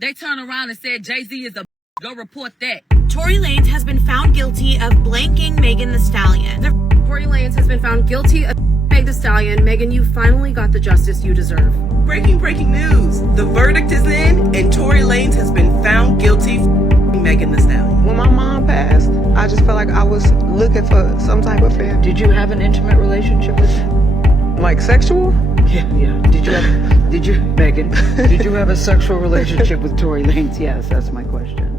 They turned around and said Jay-Z is a go report that. Tory Lanez has been found guilty of blanking Megan Thee Stallion. Tory Lanez has been found guilty of Meg Thee Stallion. Megan, you finally got the justice you deserve. Breaking news. The verdict is in and Tory Lanez has been found guilty of Megan Thee Stallion. When my mom passed, I just felt like I was looking for some type of family. Did you have an intimate relationship with him? Like sexual? Yeah. Megan, did you have a sexual relationship with Tory Lanez? Yes, that's my question.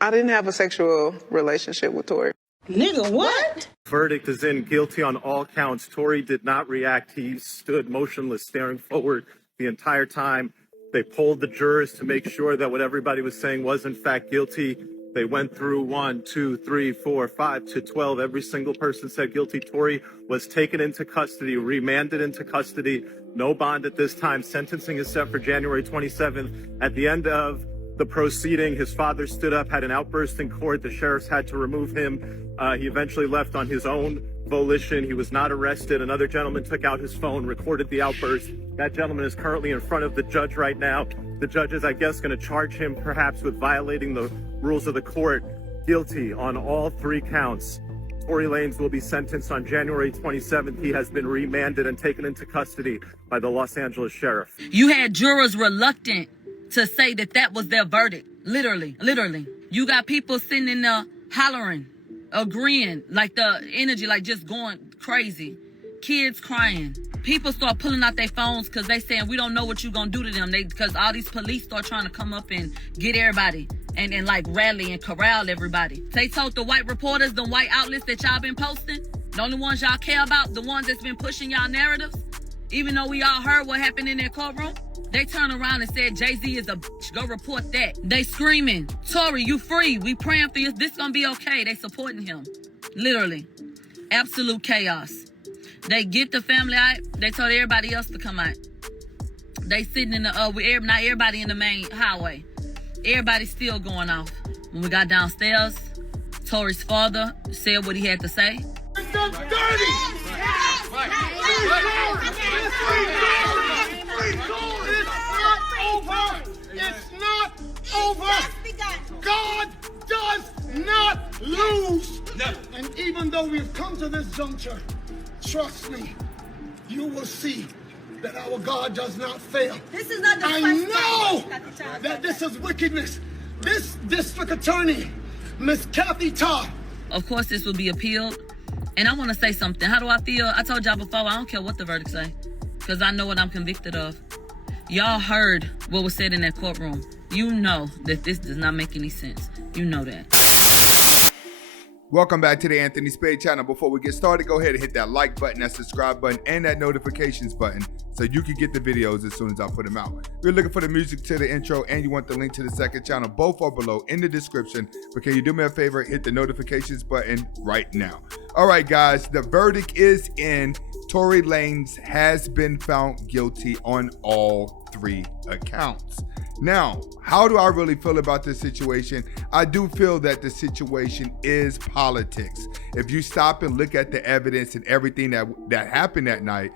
I didn't have a sexual relationship with Tory. Nigga, what? Verdict is in, guilty on all counts. Tory did not react. He stood motionless, staring forward the entire time. They polled the jurors to make sure that what everybody was saying was in fact guilty. They went through 1, 2, 3, 4, 5 to 12. Every single person said guilty. Tory was taken into custody, remanded into custody. No bond at this time. Sentencing is set for January 27th. At the end of the proceeding, his father stood up, had an outburst in court. The sheriffs had to remove him. He eventually left on his own volition. He was not arrested. Another gentleman took out his phone, recorded the outburst. That gentleman is currently in front of the judge right now. The judge is, I guess, going to charge him perhaps with violating the rules of the court. Guilty on all 3 counts. Tory Lanez will be sentenced on January 27th. He has been remanded and taken into custody by the Los Angeles sheriff. You had jurors reluctant to say that was their verdict. Literally. You got people sitting in there hollering, agreeing, like the energy, like just going crazy. Kids crying. People start pulling out their phones because they saying we don't know what you gonna do to them. Because all these police start trying to come up and get everybody and like rally and corral everybody. They told the white reporters, the white outlets that y'all been posting, the only ones y'all care about, the ones that's been pushing y'all narratives, even though we all heard what happened in their courtroom. They turned around and said, Jay-Z is a bitch. Go report that. They screaming, Tory, you free. We praying for you. This gonna be okay. They supporting him. Literally. Absolute chaos. They get the family out. They told everybody else to come out. They sitting in the, not everybody in the main highway. Everybody's still going off. When we got downstairs, Tory's father said what he had to say. It's not dirty! It's not over! God does not lose! Never. And even though we've come to this juncture, trust me, you will see that our God does not fail. This is not the I know that this is wickedness. This district attorney, Miss Kathy Todd. Of course, this will be appealed. And I want to say something. How do I feel? I told y'all before, I don't care what the verdict say, because I know what I'm convicted of. Y'all heard what was said in that courtroom. You know that this does not make any sense. You know that. Welcome back to the Anthony Spade channel. Before we get started, go ahead and hit that like button, that subscribe button, and that notifications button so you can get the videos as soon as I put them out. If you're looking for the music to the intro and you want the link to the second channel, both are below in the description. But can you do me a favor? Hit the notifications button right now. All right, guys, the verdict is in. Tory Lanez has been found guilty on all 3 accounts. Now, how do I really feel about this situation? I do feel that the situation is politics. If you stop and look at the evidence and everything that happened that night,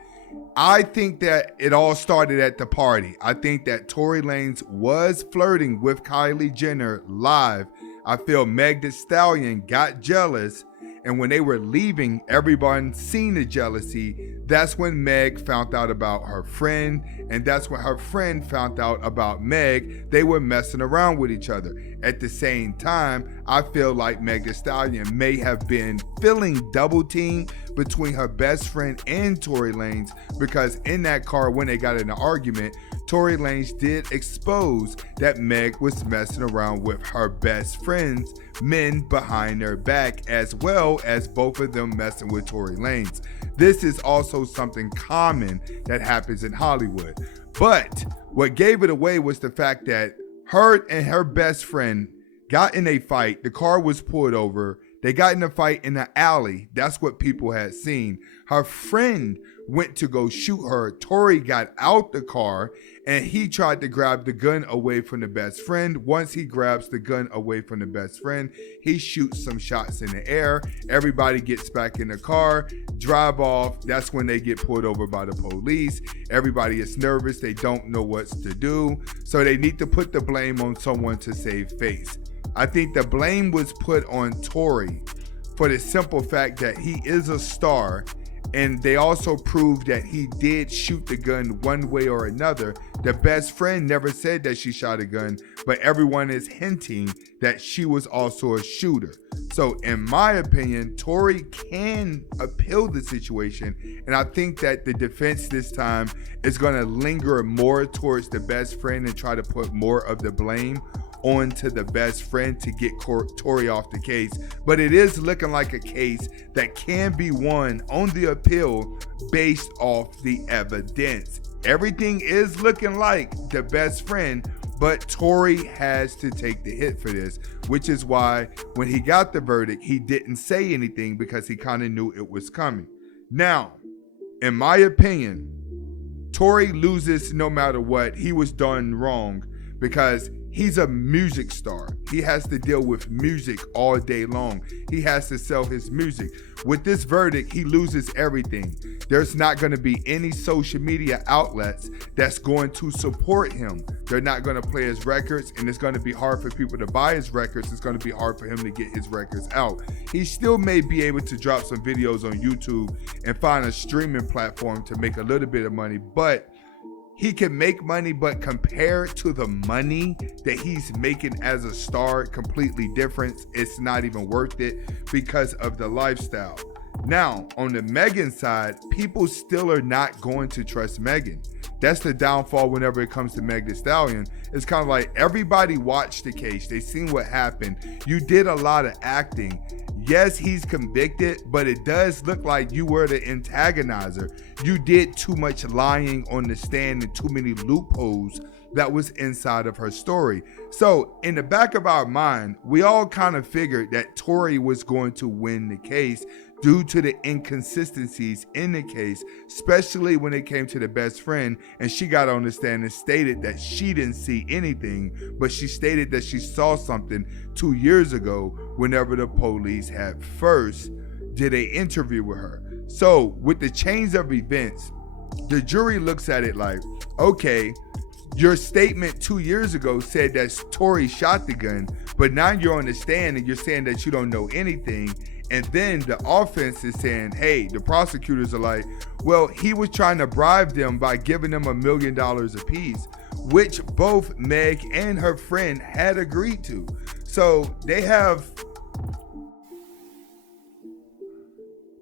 I think that it all started at the party. I think that Tory Lanez was flirting with Kylie Jenner live. I feel Meg Thee Stallion got jealous, and when they were leaving, everyone seen the jealousy. That's when Meg found out about her friend, and that's when her friend found out about Meg. They were messing around with each other. At the same time, I feel like Meg Thee Stallion may have been feeling double teamed between her best friend and Tory Lanez, because in that car when they got in an argument, Tory Lanez did expose that Meg was messing around with her best friend's men behind their back, as well as both of them messing with Tory Lanez. This is also something common that happens in Hollywood. But what gave it away was the fact that her and her best friend got in a fight. The car was pulled over. They got in a fight in the alley. That's what people had seen. Her friend went to go shoot her. Tory got out the car and he tried to grab the gun away from the best friend. Once he grabs the gun away from the best friend, he shoots some shots in the air. Everybody gets back in the car, drive off. That's when they get pulled over by the police. Everybody is nervous. They don't know what to do. So they need to put the blame on someone to save face. I think the blame was put on Tory for the simple fact that he is a star, and they also proved that he did shoot the gun one way or another. The best friend never said that she shot a gun, but everyone is hinting that she was also a shooter. So in my opinion, Tory can appeal the situation, and I think that the defense this time is going to linger more towards the best friend and try to put more of the blame onto the best friend to get Tory off the case. But it is looking like a case that can be won on the appeal based off the evidence. Everything is looking like the best friend, but Tory has to take the hit for this, which is why when he got the verdict, he didn't say anything because he kind of knew it was coming. Now, in my opinion, Tory loses no matter what. He was done wrong because he's a music star. He has to deal with music all day long. He has to sell his music. With this verdict, he loses everything. There's not going to be any social media outlets that's going to support him. They're not going to play his records, and it's going to be hard for people to buy his records. It's going to be hard for him to get his records out. He still may be able to drop some videos on YouTube and find a streaming platform to make a little bit of money, but he can make money, but compared to the money that he's making as a star, completely different. It's not even worth it because of the lifestyle. Now, on the Megan side, people still are not going to trust Megan. That's the downfall whenever it comes to Meg Thee Stallion. It's kind of like everybody watched the case. They seen what happened. You did a lot of acting. Yes, he's convicted, but it does look like you were the antagonizer. You did too much lying on the stand and too many loopholes that was inside of her story. So in the back of our mind, we all kind of figured that Tory was going to win the case due to the inconsistencies in the case, especially when it came to the best friend, and she got on the stand and stated that she didn't see anything, but she stated that she saw something 2 years ago whenever the police had first did an interview with her. So with the change of events, the jury looks at it like, okay, your statement 2 years ago said that Tory shot the gun, but now you're on the stand and you're saying that you don't know anything. And then the offense is saying, hey, the prosecutors are like, well, he was trying to bribe them by giving them $1 million apiece, which both Meg and her friend had agreed to. So they have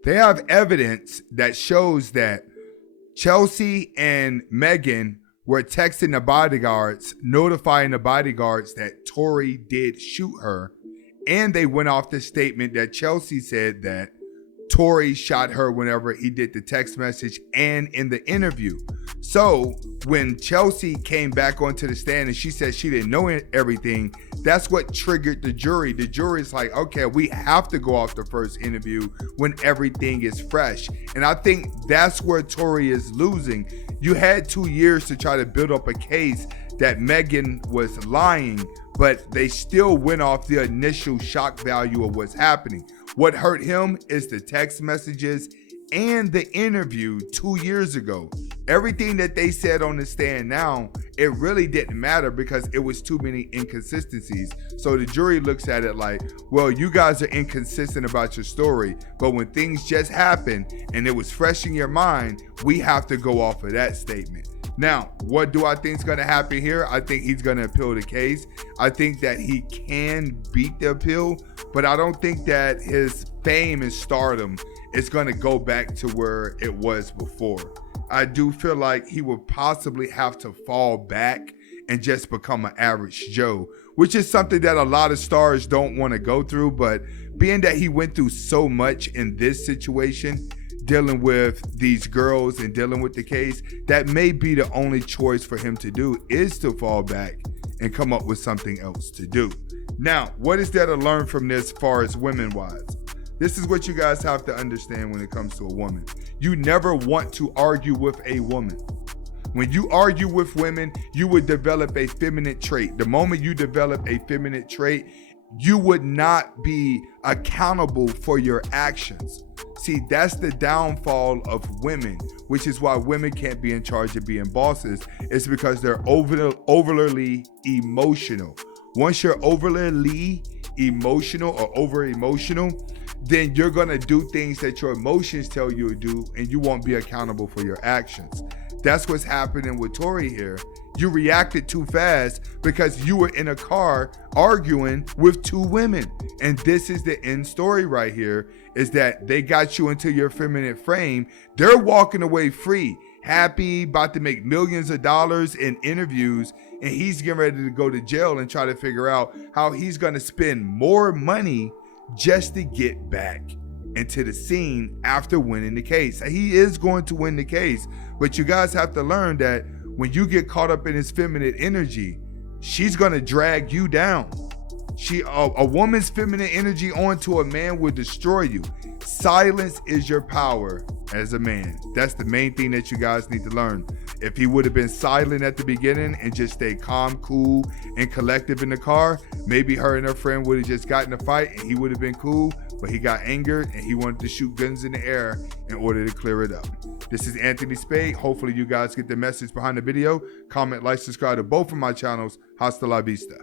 evidence that shows that Chelsea and Megan were texting the bodyguards, notifying the bodyguards that Tory did shoot her. And they went off the statement that Chelsea said that Tory shot her whenever he did the text message and in the interview. So when Chelsea came back onto the stand and she said she didn't know everything, that's what triggered the jury. The jury's like, okay, we have to go off the first interview when everything is fresh. And I think that's where Tory is losing. You had 2 years to try to build up a case that Megan was lying, but they still went off the initial shock value of what's happening. What hurt him is the text messages and the interview 2 years ago. Everything that they said on the stand now, it really didn't matter because it was too many inconsistencies. So the jury looks at it like, well, you guys are inconsistent about your story, but when things just happened and it was fresh in your mind, we have to go off of that statement. Now, what do I think is going to happen here? I think he's going to appeal the case. I think that he can beat the appeal, but I don't think that his fame and stardom is going to go back to where it was before. I do feel like he will possibly have to fall back and just become an average Joe, which is something that a lot of stars don't want to go through. But being that he went through so much in this situation, dealing with these girls and dealing with the case, that may be the only choice for him to do, is to fall back and come up with something else to do. Now, what is there to learn from this as far as women wise? This is what you guys have to understand when it comes to a woman. You never want to argue with a woman. When you argue with women, you would develop a feminine trait. The moment you develop a feminine trait, you would not be accountable for your actions. See, that's the downfall of women, which is why women can't be in charge of being bosses. It's because they're overly emotional. Once you're overly emotional or over emotional, then you're gonna do things that your emotions tell you to do, and you won't be accountable for your actions. That's what's happening with Tory here. You reacted too fast because you were in a car arguing with two women. And this is the end story right here, is that they got you into your feminine frame. They're walking away free, happy, about to make millions of dollars in interviews, and he's getting ready to go to jail and try to figure out how he's gonna spend more money just to get back into the scene after winning the case. He is going to win the case, but you guys have to learn that when you get caught up in his feminine energy, she's gonna drag you down. A woman's feminine energy onto a man will destroy you. Silence is your power as a man. That's the main thing that you guys need to learn. If he would have been silent at the beginning and just stayed calm, cool, and collective in the car, maybe her and her friend would have just gotten a fight and he would have been cool, but he got angered and he wanted to shoot guns in the air in order to clear it up. This is Anthony Spade. Hopefully you guys get the message behind the video. Comment, like, subscribe to both of my channels. Hasta la vista.